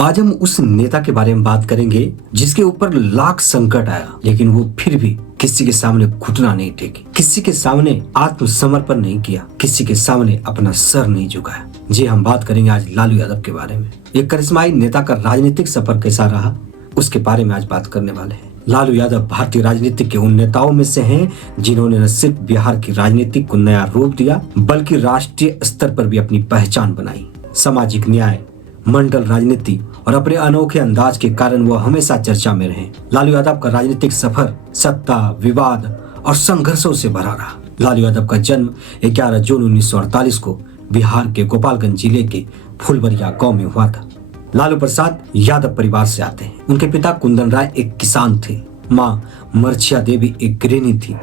आज हम उस नेता के बारे में बात करेंगे जिसके ऊपर लाख संकट आया, लेकिन वो फिर भी किसी के सामने घुटना नहीं टेकी, किसी के सामने आत्मसमर्पण नहीं किया, किसी के सामने अपना सर नहीं झुकाया। जी, हम बात करेंगे आज लालू यादव के बारे में। एक करिश्माई नेता का राजनीतिक सफर कैसा रहा, उसके बारे में आज बात करने वाले हैं। लालू यादव भारतीय राजनीति के उन नेताओं में से हैं जिन्होंने न सिर्फ बिहार की राजनीति को नया रूप दिया, बल्कि राष्ट्रीय स्तर पर भी अपनी पहचान बनाई। सामाजिक न्याय, मंडल राजनीति और अपने अनोखे अंदाज के कारण वो हमेशा चर्चा में रहे। लालू यादव का राजनीतिक सफर सत्ता, विवाद और संघर्षों से भरा रहा। लालू यादव का जन्म 11 जून 1948 को बिहार के गोपालगंज जिले के फुलबरिया गांव में हुआ था। लालू प्रसाद यादव परिवार से आते हैं। उनके पिता कुंदन राय एक किसान थे, माँ मर्छिया देवी एक गृहिणी थी।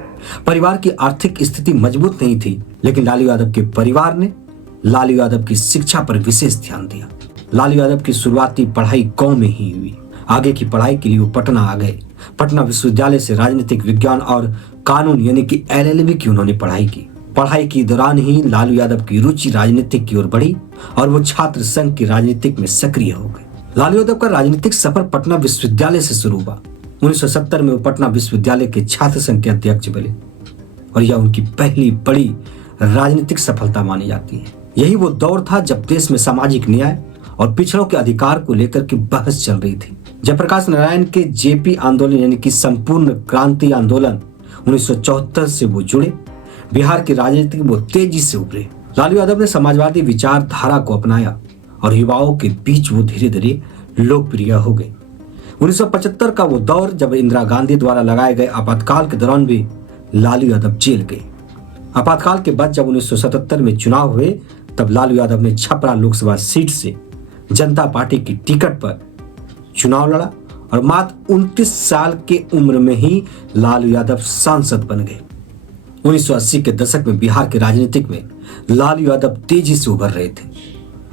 परिवार की आर्थिक स्थिति मजबूत नहीं थी, लेकिन लालू यादव के परिवार ने लालू यादव की शिक्षा पर विशेष ध्यान दिया। लालू यादव की शुरुआती पढ़ाई गांव में ही हुई। आगे की पढ़ाई के लिए वो पटना आ गए। पटना विश्वविद्यालय से राजनीतिक विज्ञान और कानून यानी कि LLB की उन्होंने पढ़ाई की। पढ़ाई के दौरान ही लालू यादव की रुचि राजनीतिक की ओर बढ़ी और वो छात्र संघ की राजनीतिक में सक्रिय हो गए। लालू यादव का राजनीतिक सफर पटना विश्वविद्यालय से शुरू हुआ। 1970 में वो पटना विश्वविद्यालय के छात्र संघ के अध्यक्ष बने और यह उनकी पहली बड़ी राजनीतिक सफलता मानी जाती है। यही वो दौर था जब देश में सामाजिक न्याय और पिछड़ों के अधिकार को लेकर के बहस चल रही थी। जयप्रकाश नारायण के JP आंदोलन यानी कि संपूर्ण क्रांति आंदोलन 1974 से वो जुड़े। बिहार की राजनीति वो तेजी से उभरे। लालू यादव ने समाजवादी विचारधारा को अपनाया और युवाओं के बीच वो धीरे धीरे लोकप्रिय हो गए। 1975 का वो दौर जब इंदिरा गांधी द्वारा लगाए गए आपातकाल के दौरान भी लालू यादव जेल गए। आपातकाल के बाद जब 1977 में चुनाव हुए, तब लालू यादव ने छपरा लोकसभा सीट से जनता पार्टी की टिकट पर चुनाव लड़ा और मात्र 29 साल के उम्र में ही लालू यादव सांसद बन गए। 1980 के दशक में बिहार के राजनीतिक में लालू यादव तेजी से उभर रहे थे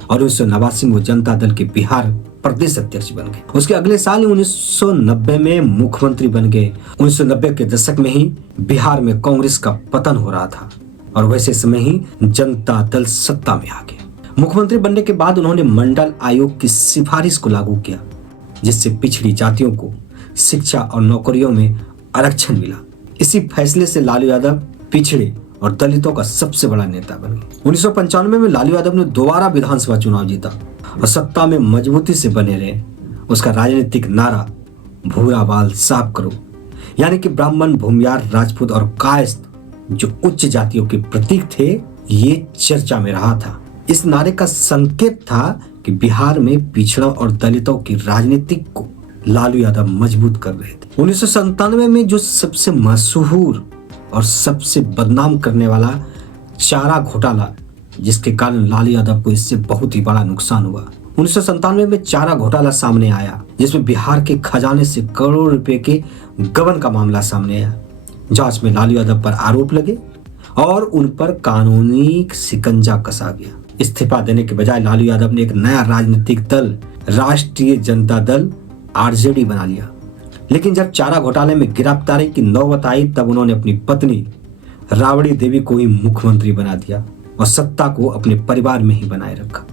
और 1989 में वो जनता दल के बिहार प्रदेश अध्यक्ष बन गए। उसके अगले साल 1990 में मुख्यमंत्री बन गए। 1990 के दशक में ही बिहार में कांग्रेस का पतन हो रहा था और वैसे समय ही जनता दल सत्ता में आ गया। मुख्यमंत्री बनने के बाद उन्होंने मंडल आयोग की सिफारिश को लागू किया, जिससे पिछड़ी जातियों को शिक्षा और नौकरियों में आरक्षण मिला। इसी फैसले से लालू यादव पिछड़े और दलितों का सबसे बड़ा नेता बन गए। 1995 में लालू यादव ने दोबारा विधानसभा चुनाव जीता और सत्ता में मजबूती से बने रहे। उसका राजनीतिक नारा भूरा बाल साफ करो, यानी कि ब्राह्मण, भूमियार, राजपूत और कायस्थ जो उच्च जातियों के प्रतीक थे, ये चर्चा में रहा था। इस नारे का संकेत था कि बिहार में पिछड़ों और दलितों की राजनीति को लालू यादव मजबूत कर रहे थे। 1997 में जो सबसे मशहूर और सबसे बदनाम करने वाला चारा घोटाला, जिसके कारण लालू यादव को इससे बहुत ही बड़ा नुकसान हुआ। 1997 में चारा घोटाला सामने आया, जिसमें बिहार के खजाने से करोड़ों रुपए के गबन का मामला सामने आया। जांच में लालू यादव पर आरोप लगे और उन पर कानूनी शिकंजा कसा गया। इस्तीफा देने के बजाय लालू यादव ने एक नया राजनीतिक दल राष्ट्रीय जनता दल RJD बना लिया। लेकिन जब चारा घोटाले में गिरफ्तारी की नौबत आई, तब उन्होंने अपनी पत्नी राबड़ी देवी को ही मुख्यमंत्री बना दिया और सत्ता को अपने परिवार में ही बनाए रखा।